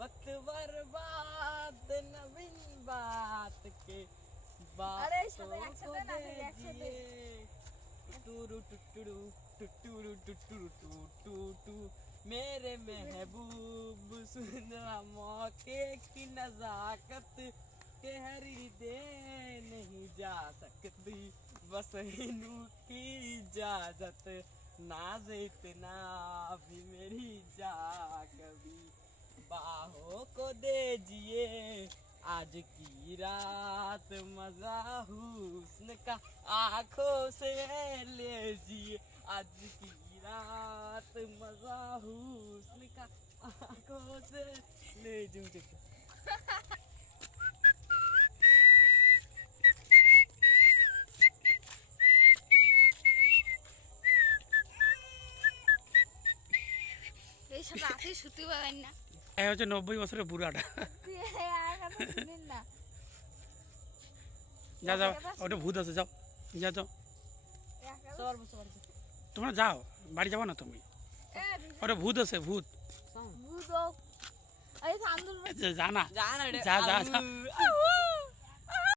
वक्त बर्बाद नवीन बात के मेरे महबूब सुनना मौके की नजाकत के हरी दे नहीं जा सकती। बस इनू की इजाज़त नाज इतना भी मेरी जा जिए। जिए आज की रात मज़ा हुस्न का आँखों से ले जिए। आज की रात मज़ा हुस्न का आँखों से ले जू शराब से छुट्टी बना এই হচ্ছে নব্বই বছরের বুড়াটা। যা যাও ওটা ভূত আছে যাও যা যাও। তোমরা যাও বাড়ি যাব না তুমি? ওটা ভূত আছে ভূত। জানা। যা যা